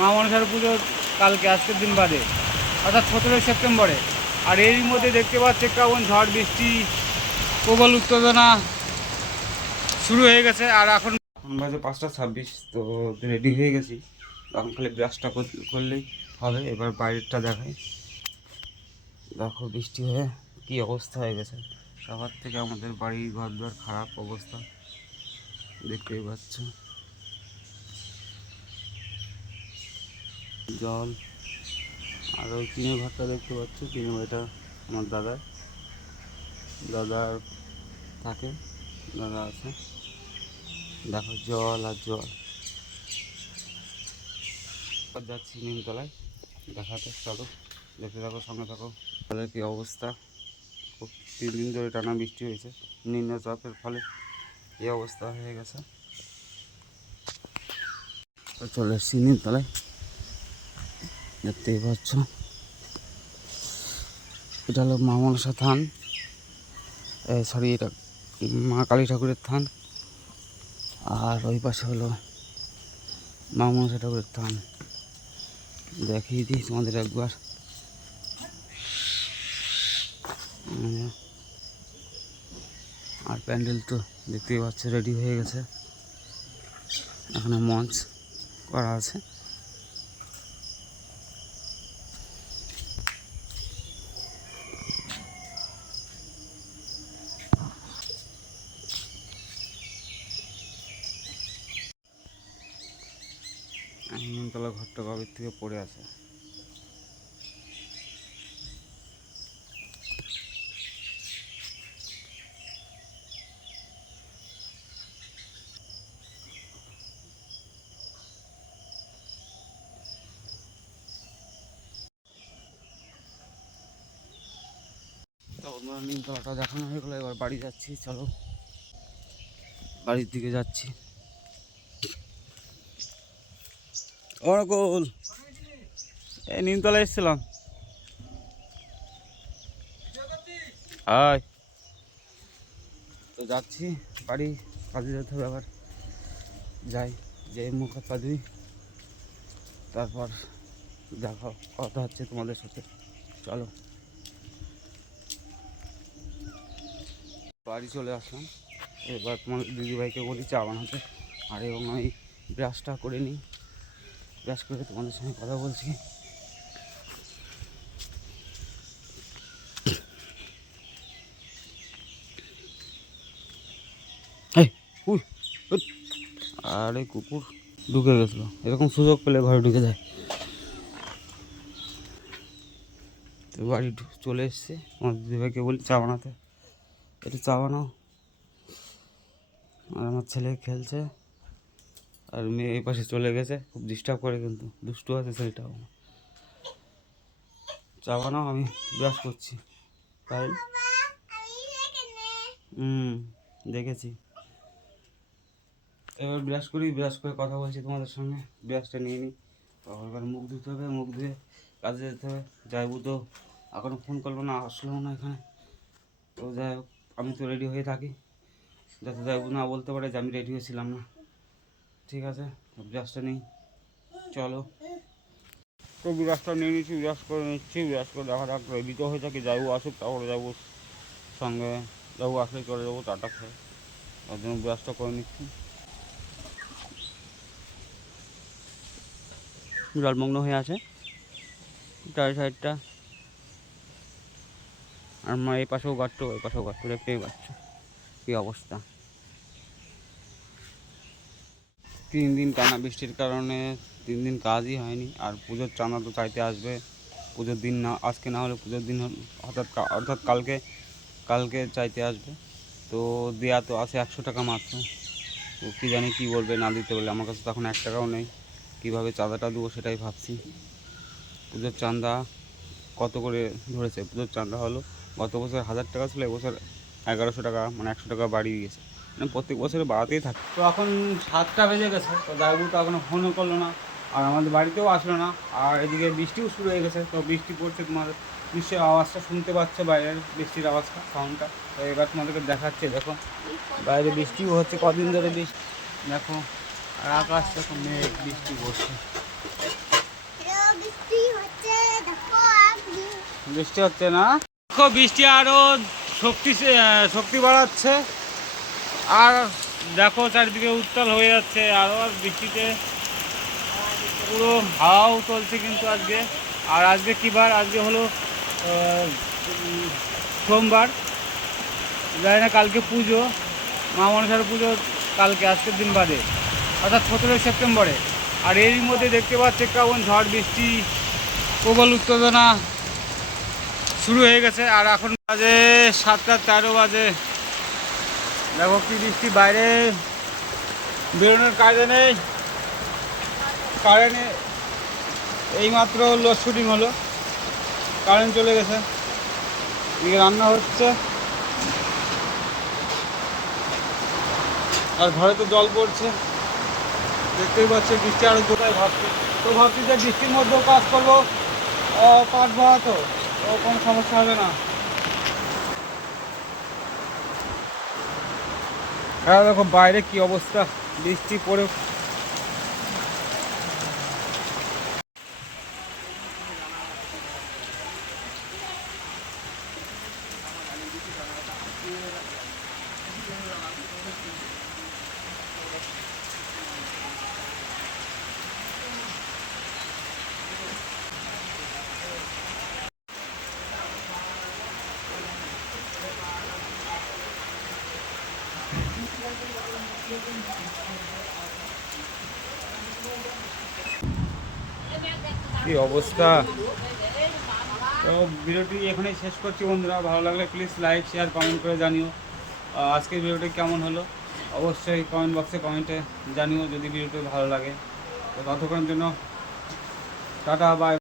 মা মনসার পুজো কালকে, আজকের দিন বাদে, অর্থাৎ 17 সেপ্টেম্বরে। আর এরই মধ্যে দেখতে পাচ্ছে কেমন ঝড় বৃষ্টি, প্রবল উত্তেজনা শুরু হয়ে গেছে। আর এখন বাজে 5:26, তো রেডি হয়ে গেছি। এখন খালি ব্রাশটা করলেই হবে। এবার বাইরেরটা দেখাই, দেখো বৃষ্টি হয়ে কি অবস্থা হয়ে গেছে। সবার থেকে আমাদের বাড়ির ঘর দুয়ার খারাপ অবস্থা, দেখতেই পাচ্ছ। জল, আর ওই টিনের ঘরটা দেখতে পাচ্ছ, টিনের বাড়িটা আমার দাদার থাকে, দাদা আছে। দেখো জল আর জল। যাচ্ছি নিমতলায় দেখাতে, চলো দেখতে থাকো, সঙ্গে থাকো। জলের কী অবস্থা, খুব 3 দিন ধরে টানা বৃষ্টি হয়েছে, নিম্নচাপের ফলে এই অবস্থা হয়ে গেছে। তো চলে এসছি নিমতলায়, দেখতেই পাচ্ছ। এটা হলো মা মনসা থান, সরি এটা মা কালী ঠাকুরের থান। আর ওই পাশে হলো মা মনসা ঠাকুরের থান। দেখিয়ে দিই তোমাদের একবার। আর প্যান্ডেল তো দেখতেই পাচ্ছ রেডি হয়ে গেছে, এখানে মঞ্চ করা আছে। নিমতলা ঘরটা কবের থেকে পড়ে আছে। তো নিমতলাটা দেখানো হয়ে গেলো, এবার বাড়ি যাচ্ছি। চলো বাড়ির দিকে যাচ্ছি। অনুকূল, এই নিমতলা এসেছিলাম। হাই, তো যাচ্ছি বাড়ি, কাজে যেতে হবে। আবার যাই, যে মুখ হাত পা ধুই, তারপর দেখা কথা হচ্ছে তোমাদের সাথে। চলো বাড়ি চলে আসলাম। এবার তোমাদের দিদিভাইকে বলি চা বানাতে, আর এবং আমি ব্রাশটা করে নিই। ব্রাশ করে তোমাদের সঙ্গে কথা বলছি। আরে কুকুর ঢুকে গেছিলো, এরকম সুযোগ পেলে ঘরে ঢুকে যায়। তো বাড়ি চলে এসছে, আমার দিদিভাইকে বলি চা বানাতে, একটু চা বানাও। আর আমার ছেলে খেলছে, আর মেয়ে এই পাশে চলে গেছে, খুব ডিস্টার্ব করে, কিন্তু দুষ্টু আছে ছেলেটাও। চা বানাও, আমি ব্রাশ করছি। তাই দেখেছি। এবার ব্রাশ করি, ব্রাশ করে কথা বলছি তোমাদের সঙ্গে। ব্রাশটা নিয়ে নিই, এবার মুখ ধুতে হবে, মুখ ধুয়ে কাজে যেতে হবে। যাইবু তো এখনও ফোন করলো না, আসলো না এখানে। তো যাই হোক, আমি তো রেডি হয়ে থাকি, যাতে যাইবু না বলতে পারে যে আমি রেডি হয়েছিলাম না। ঠিক আছে, ব্রাশটা নিই, চলো। তো ব্রাশটা নিয়ে নিচ্ছি, ব্রাশ করে নিচ্ছি। ব্রাশ করে দেখা যাক, রেডি তো হয়ে থাকি, যাইবু আসুক তারপরে যাবো সঙ্গে। যাবো আসলে চলে যাবো চাটা খেয়ে, তার জন্য ব্রাশটা করে নিচ্ছি। জলমগ্ন হয়ে আছে চারি সাইডটা, আর মা এই পাশেও গাড়তো, ওই পাশেও গাড়তো, দেখতেই পাচ্ছ কী অবস্থা। 3 দিন টানা বৃষ্টির কারণে 3 দিন কাজই হয়নি। আর পুজোর চাঁদা তো চাইতে আসবে পুজোর দিন, না আজকে না হলে পুজোর দিন, অর্থাৎ কালকে চাইতে আসবে। তো দেয়া তো আছে 100 টাকা মাত্র। তো কী জানি কী বলবে না দিতে বলে, আমার কাছে তো এখন 1 টাকাও নেই। কীভাবে চাঁদাটা দেবো সেটাই ভাবছি। পুজোর চাঁদা কত করে ধরেছে? পুজোর চাঁদা হলো গত বছর 1000 টাকা ছিল, এবছর 1100 টাকা, মানে 100 টাকা বাড়িয়ে গেছে। মানে প্রত্যেক বছরে বাড়াতেই থাকে। তো এখন 7টা বেজে গেছে, তো দাদু তো এখনও ফোনও করলো না, আর আমাদের বাড়িতেও আসলো না। আর এদিকে বৃষ্টিও শুরু হয়ে গেছে, তো বৃষ্টি পড়ছে, তোমার নিশ্চয়ই আওয়াজটা শুনতে পাচ্ছে, বাইরের বৃষ্টির আওয়াজটা, সাউন্ডটা। তো এবার তোমাদেরকে দেখাচ্ছে, দেখো বাইরে বৃষ্টিও হচ্ছে, কদিন ধরে বৃষ্টি দেখো। আর আকাশ দেখো, মেঘ, বৃষ্টি পড়ছে। বৃষ্টি হচ্ছে না, দেখো বৃষ্টি আরও শক্তি বাড়াচ্ছে। আর দেখো চারিদিকে উত্তাল হয়ে যাচ্ছে আরও বৃষ্টিতে, পুরো হাওয়াও চলছে কিন্তু আজকে। আর আজকে কী বার? আজকে হলো সোমবার, জানি না কালকে পুজো, মা মনসার পুজো কালকে, আজকের দিন বাদে, অর্থাৎ 17 সেপ্টেম্বরে। আর এরই মধ্যে দেখতে পাচ্ছে কেমন ঝড় বৃষ্টি, প্রবল উত্তেজনা শুরু হয়ে গেছে। আর এখন বাজে 7:13 বাজে, দেখো কি বৃষ্টি, বাইরে বেরোনোর কাজে নেই। কারেন্ট এইমাত্র লোডশেডিং হলো, কারেন্ট চলে গেছে, এদিকে রান্না হচ্ছে, আর ঘরে তো জল পড়ছে, দেখতেই পাচ্ছে। বৃষ্টি আরও কোথায় ভাবছি যে বৃষ্টির মধ্যেও কাজ করবো, পাট ভরা তো কোনো সমস্যা হবে না। হ্যাঁ দেখো বাইরে কি অবস্থা, বৃষ্টি পড়ে। কি অবস্থা। তো ভিডিওটি এখানেই শেষ করছি বন্ধুরা, ভালো লাগলে প্লিজ লাইক শেয়ার কমেন্ট করে জানিও আজকের ভিডিওটি কেমন হলো। অবশ্যই কমেন্ট বক্সে কমেন্টে জানিও যদি ভিডিওটি ভালো লাগে। তো ততক্ষণের জন্য টাটা, বাই।